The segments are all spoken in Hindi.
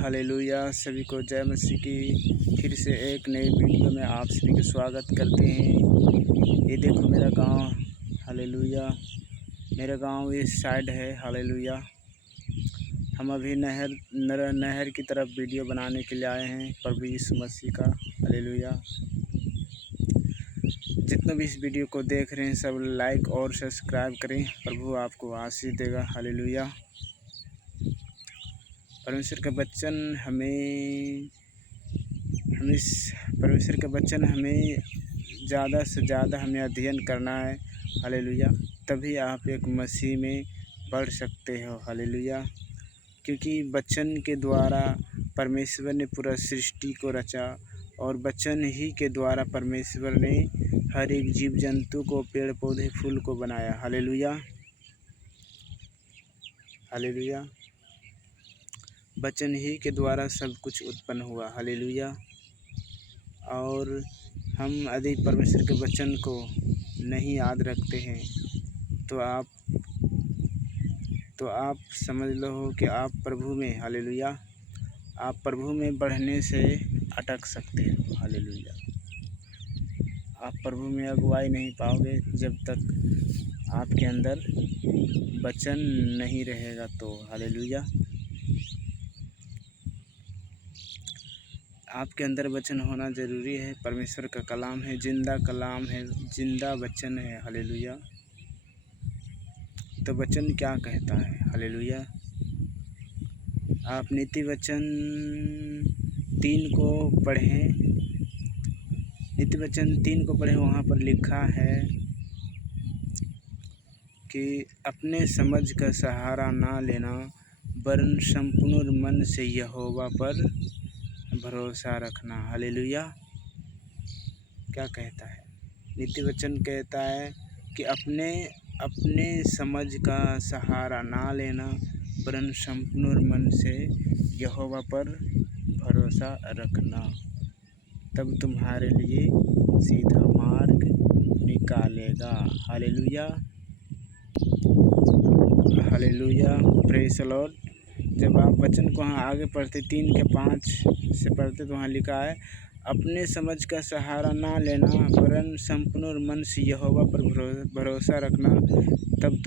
हालेलुया। सभी को जय मसीह की। फिर से एक नई वीडियो में आप सभी का स्वागत करते हैं। ये देखो मेरा गांव। हालेलुया। मेरा गांव इस साइड है। हालेलुया। हम अभी नहर की तरफ वीडियो बनाने के लिए आए हैं प्रभु यीशु मसीह का। हालेलुया। जितने भी इस वीडियो को देख रहे हैं सब लाइक और सब्सक्राइब करें। प्रभु आपको आशीष देगा। हालेलुया। परमेश्वर का वचन परमेश्वर का वचन हमें ज़्यादा से ज़्यादा हमें अध्ययन करना है। हालेलुया। तभी आप एक मसीह में बढ़ सकते हो। हालेलुया। क्योंकि वचन के द्वारा परमेश्वर ने पूरा सृष्टि को रचा और वचन ही के द्वारा परमेश्वर ने हर एक जीव जंतु को, पेड़ पौधे, फूल को बनाया। हालेलुया। हालेलुया। वचन ही के द्वारा सब कुछ उत्पन्न हुआ। हालेलुया। और हम यदि परमेश्वर के वचन को नहीं याद रखते हैं तो आप समझ लो कि आप प्रभु में, हालेलुया, आप प्रभु में बढ़ने से अटक सकते हो। हालेलुया। आप प्रभु में अगुवाई नहीं पाओगे जब तक आपके अंदर वचन नहीं रहेगा तो। हालेलुया। आपके अंदर वचन होना ज़रूरी है। परमेश्वर का कलाम है, जिंदा कलाम है, जिंदा वचन है। हालेलुया। तो वचन क्या कहता है? हालेलुया। आप नीति वचन 3 को पढ़ें। नीति वचन 3 को पढ़ें। वहाँ पर लिखा है कि अपने समझ का सहारा ना लेना वरन संपूर्ण मन से यहोवा पर भरोसा रखना। हालेलुया। क्या कहता है? नीति वचन कहता है कि अपने समझ का सहारा ना लेना वरन संपूर्ण मन से यहोवा पर भरोसा रखना, तब तुम्हारे लिए सीधा मार्ग निकालेगा। Hallelujah. Hallelujah. Praise the Lord. जब आप वचन को वहाँ आगे पढ़ते 3 के 5 से पढ़ते तो वहाँ लिखा है अपने समझ का सहारा ना लेना वरन संपूर्ण मन से यहोवा पर भरोसा रखना, तब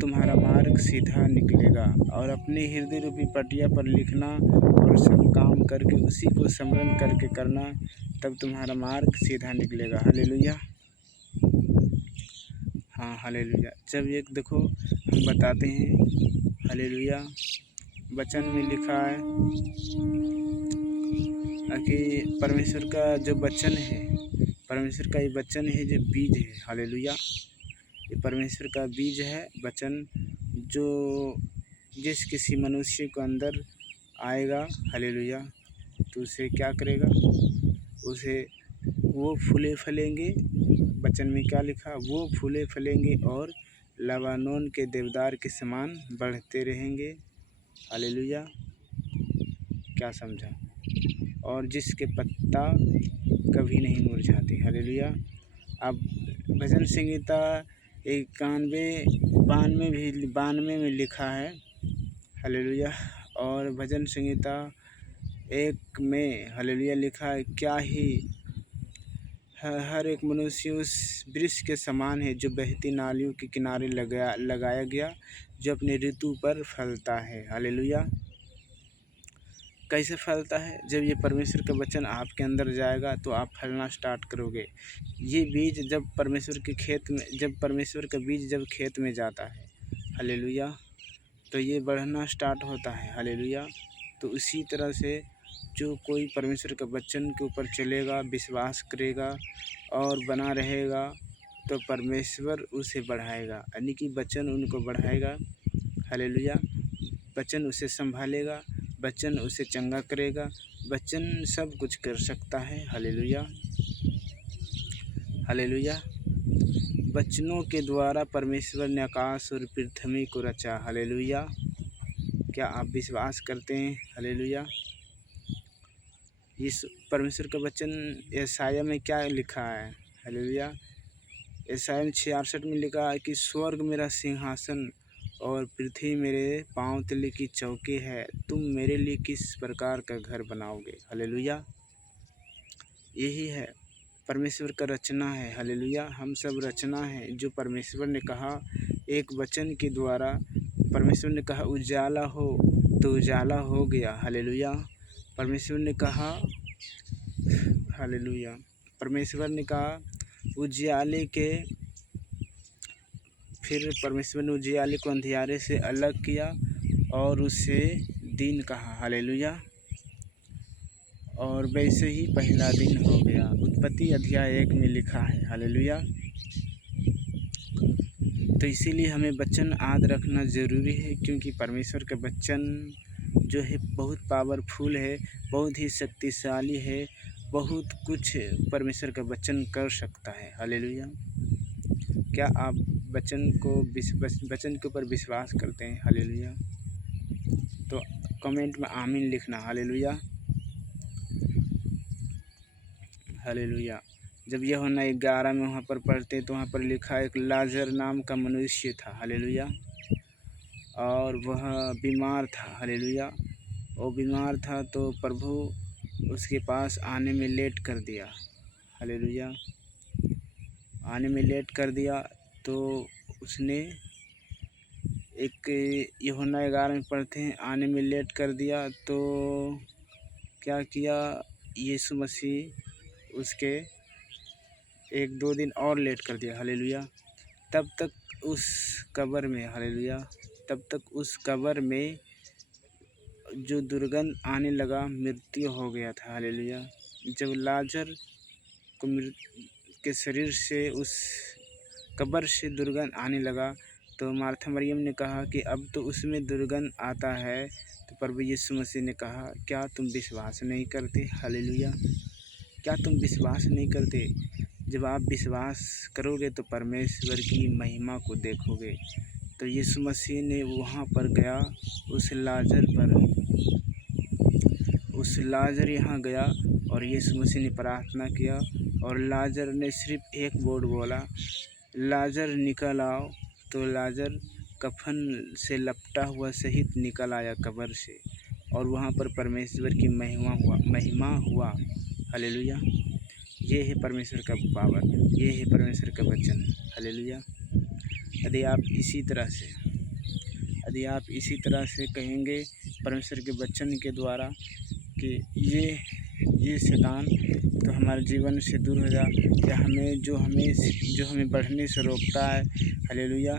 तुम्हारा मार्ग सीधा निकलेगा। और अपने हृदय रूपी पटिया पर लिखना और सब काम करके उसी को स्मरण करके करना, तब तुम्हारा मार्ग सीधा निकलेगा। हालेलुया। हाँ, हालेलुया। जब एक देखो हम बताते हैं, हालेलुया, वचन में लिखा है कि परमेश्वर का जो वचन है, परमेश्वर का ये वचन है जो बीज है। हालेलुया। ये परमेश्वर का बीज है वचन, जो जिस किसी मनुष्य को अंदर आएगा, हालेलुया, तो उसे क्या करेगा? उसे वो फूले फलेंगे। वचन में क्या लिखा? वो फूले फलेंगे और लबानोन के देवदार के समान बढ़ते रहेंगे। हालेलुया। क्या समझा? और जिसके पत्ता कभी नहीं मुरझाते। हालेलुया। अब भजन संहिता 92 में लिखा है। हालेलुया। और भजन संहिता 1 में, हालेलुया, लिखा है क्या ही हर एक मनुष्य उस वृक्ष के समान है जो बहती नालियों के किनारे लगाया गया, जो अपने ऋतु पर फलता है। हालेलुया। कैसे फलता है? जब ये परमेश्वर का वचन आपके अंदर जाएगा तो आप फलना स्टार्ट करोगे। ये बीज जब परमेश्वर का बीज जब खेत में जाता है, हालेलुया, तो ये बढ़ना स्टार्ट होता है। हालेलुया। तो उसी तरह से जो कोई परमेश्वर के वचन के ऊपर चलेगा, विश्वास करेगा और बना रहेगा, तो परमेश्वर उसे बढ़ाएगा, यानी कि वचन उनको बढ़ाएगा। हालेलुया। वचन उसे संभालेगा, वचन उसे चंगा करेगा, वचन सब कुछ कर सकता है। हालेलुया। हालेलुया। वचनों के द्वारा परमेश्वर ने आकाश और पृथ्वी को रचा। हालेलुया। क्या आप विश्वास करते हैं? हालेलुया। इस परमेश्वर का वचन यशायाह में क्या लिखा है? हालेलुया। यशायाह 66 में लिखा है कि स्वर्ग मेरा सिंहासन और पृथ्वी मेरे पाँव तले की चौकी है। तुम मेरे लिए किस प्रकार का घर बनाओगे। हालेलुया। यही है परमेश्वर का रचना है। हालेलुया। हम सब रचना है जो परमेश्वर ने कहा एक वचन के द्वारा। परमेश्वर ने कहा उजाला हो तो उजाला हो गया। हालेलुया। परमेश्वर ने कहा हालेलुया। परमेश्वर ने कहा उजियाले के, फिर परमेश्वर ने उजियाले को अंधियारे से अलग किया और उसे दिन कहा। हालेलुया। और वैसे ही पहला दिन हो गया। उत्पत्ति अध्याय 1 में लिखा है। हालेलुया। तो इसीलिए हमें वचन याद रखना ज़रूरी है, क्योंकि परमेश्वर का वचन जो है बहुत पावरफुल है, बहुत ही शक्तिशाली है, बहुत कुछ परमेश्वर का वचन कर सकता है। हालेलुया। क्या आप वचन के ऊपर विश्वास करते हैं। हालेलुया। तो कमेंट में आमीन लिखना। हालेलुया। हालेलुया। जब यूहन्ना 11 में वहाँ पर पढ़ते तो वहाँ पर लिखा एक लाजर नाम का मनुष्य था। हालेलुया। और वह बीमार था। हालेलुया। वो बीमार था तो प्रभु उसके पास आने में लेट कर दिया। हालेलुया। आने में लेट कर दिया तो उसने एक यूहन्ना 11 में पढ़ते हैं, आने में लेट कर दिया तो क्या किया, यीशु मसीह उसके 1-2 दिन और लेट कर दिया। हालेलुया। तब तक उस कब्र में, हालेलुया, तब तक उस कब्र में जो दुर्गंध आने लगा, मृत्यु हो गया था। हालेलुया। जब लाजर को के शरीर से उस कब्र से दुर्गंध आने लगा तो मार्था मरियम ने कहा कि अब तो उसमें दुर्गंध आता है। तो प्रभु यीशु मसीह ने कहा क्या तुम विश्वास नहीं करते। हालेलुया। क्या तुम विश्वास नहीं करते। जब आप विश्वास करोगे तो परमेश्वर की महिमा को देखोगे। तो यीशु मसीह ने वहाँ पर गया, उस लाजर यहाँ गया और यीशु मसीह ने प्रार्थना किया और लाजर ने सिर्फ एक वर्ड बोला, लाजर निकल आओ। तो लाजर कफन से लपटा हुआ सहित निकल आया कब्र से, और वहाँ पर परमेश्वर की महिमा हुआ। हालेलुया। ये है परमेश्वर का पावर, ये है परमेश्वर का वचन। हालेलुया। यदि आप इसी तरह से कहेंगे परमेश्वर के वचन के द्वारा कि ये शैतान तो हमारे जीवन से दूर हो जा, या जो हमें बढ़ने से रोकता है। हालेलुया।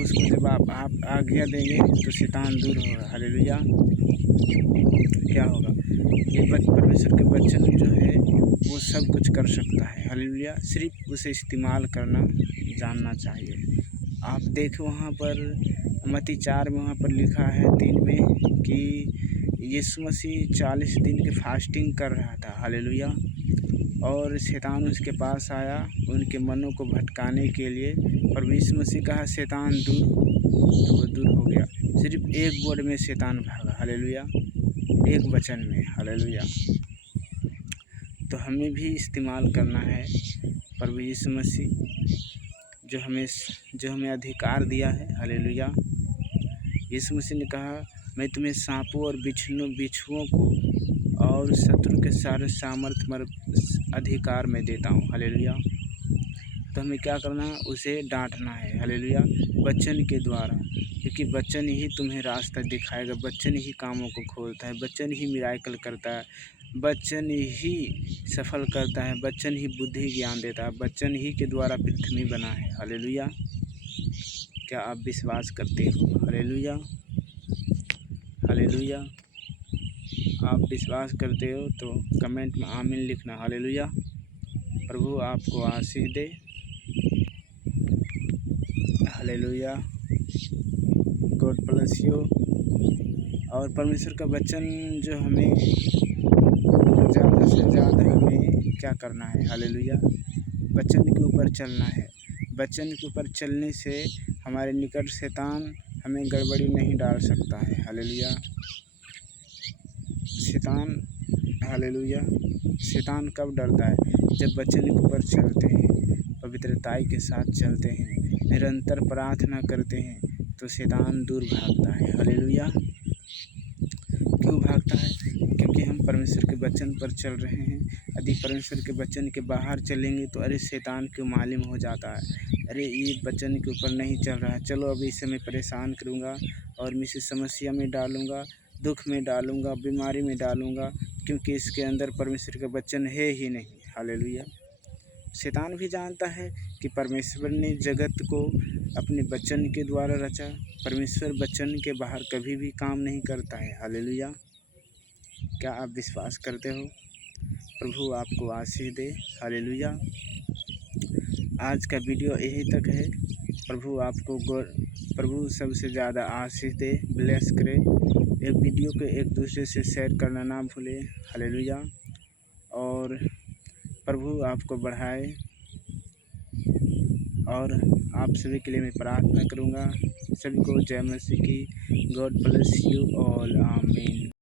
उसको जब आप आज्ञा देंगे तो शैतान दूर होगा। हालेलुया। क्या होगा, ये परमेश्वर के वचन जो है वो सब कुछ कर सकता है। हालेलुया। सिर्फ उसे इस्तेमाल करना जानना चाहिए। आप देखो वहाँ पर मत्ती 4 में वहाँ पर लिखा है 3 में कि यीशु मसीह 40 दिन की फास्टिंग कर रहा था। हालेलुया। और शैतान उसके पास आया उनके मनों को भटकाने के लिए, और यीशु मसीह कहा शैतान दूर हो, तो वो दूर हो गया। सिर्फ एक वर्ड में शैतान भागा। हालेलुया। एक वचन में। हालेलुया। तो हमें भी इस्तेमाल करना है प्रभु यीशु मसीह जो हमें अधिकार दिया है। हालेलुया। यीशु मसीह ने कहा मैं तुम्हें सांपों और बिच्छुओं को और शत्रु के सारे सामर्थ अधिकार में देता हूँ। हालेलुया। तो हमें क्या करना है, उसे डांटना है। हालेलुया। वचन के द्वारा, क्योंकि वचन ही तुम्हें रास्ता दिखाएगा, वचन ही कामों को खोलता है, वचन ही मिराकल करता है, वचन ही सफल करता है, वचन ही बुद्धि ज्ञान देता है, वचन ही के द्वारा पृथ्वी बना है। हालेलुया। क्या आप विश्वास करते हो। हालेलुया। हालेलुया। आप विश्वास करते हो तो कमेंट में आमीन लिखना। हालेलुया। प्रभु आपको आशीष दे। हालेलुया। God bless you. और परमेश्वर का वचन जो हमें ज़्यादा से ज़्यादा हमें क्या करना है। हालेलुया। वचन के ऊपर चलना है। वचन के ऊपर चलने से हमारे निकट शैतान हमें गड़बड़ी नहीं डाल सकता है। हालेलुया। हालेलुया। शैतान कब डरता है, जब वचन के ऊपर चलते हैं, पवित्रताई के साथ चलते हैं, निरंतर प्रार्थना करते हैं, तो शैतान दूर भागता है। हालेलुया। क्यों भागता है? क्योंकि हम परमेश्वर के वचन पर चल रहे हैं। यदि परमेश्वर के वचन के बाहर चलेंगे तो अरे शैतान क्यों मालूम हो जाता है, अरे ये वचन के ऊपर नहीं चल रहा है, चलो अभी इसे मैं परेशान करूँगा और मैं इसे समस्या में डालूँगा, दुख में डालूँगा, बीमारी में डालूँगा, क्योंकि इसके अंदर परमेश्वर का वचन है ही नहीं। हालेलुया। शैतान भी जानता है कि परमेश्वर ने जगत को अपने वचन के द्वारा रचा। परमेश्वर वचन के बाहर कभी भी काम नहीं करता है। हालेलुया। क्या आप विश्वास करते हो? प्रभु आपको आशीष दे। हालेलुया। आज का वीडियो यही तक है। प्रभु सबसे ज़्यादा आशीष दे, ब्लेस करे। एक वीडियो को एक दूसरे से शेयर करना ना भूलें। हालेलुया। और प्रभु आपको बढ़ाए और आप सभी के लिए मैं प्रार्थना करूँगा। सभी को जय मसीह की। God bless you all. आमीन।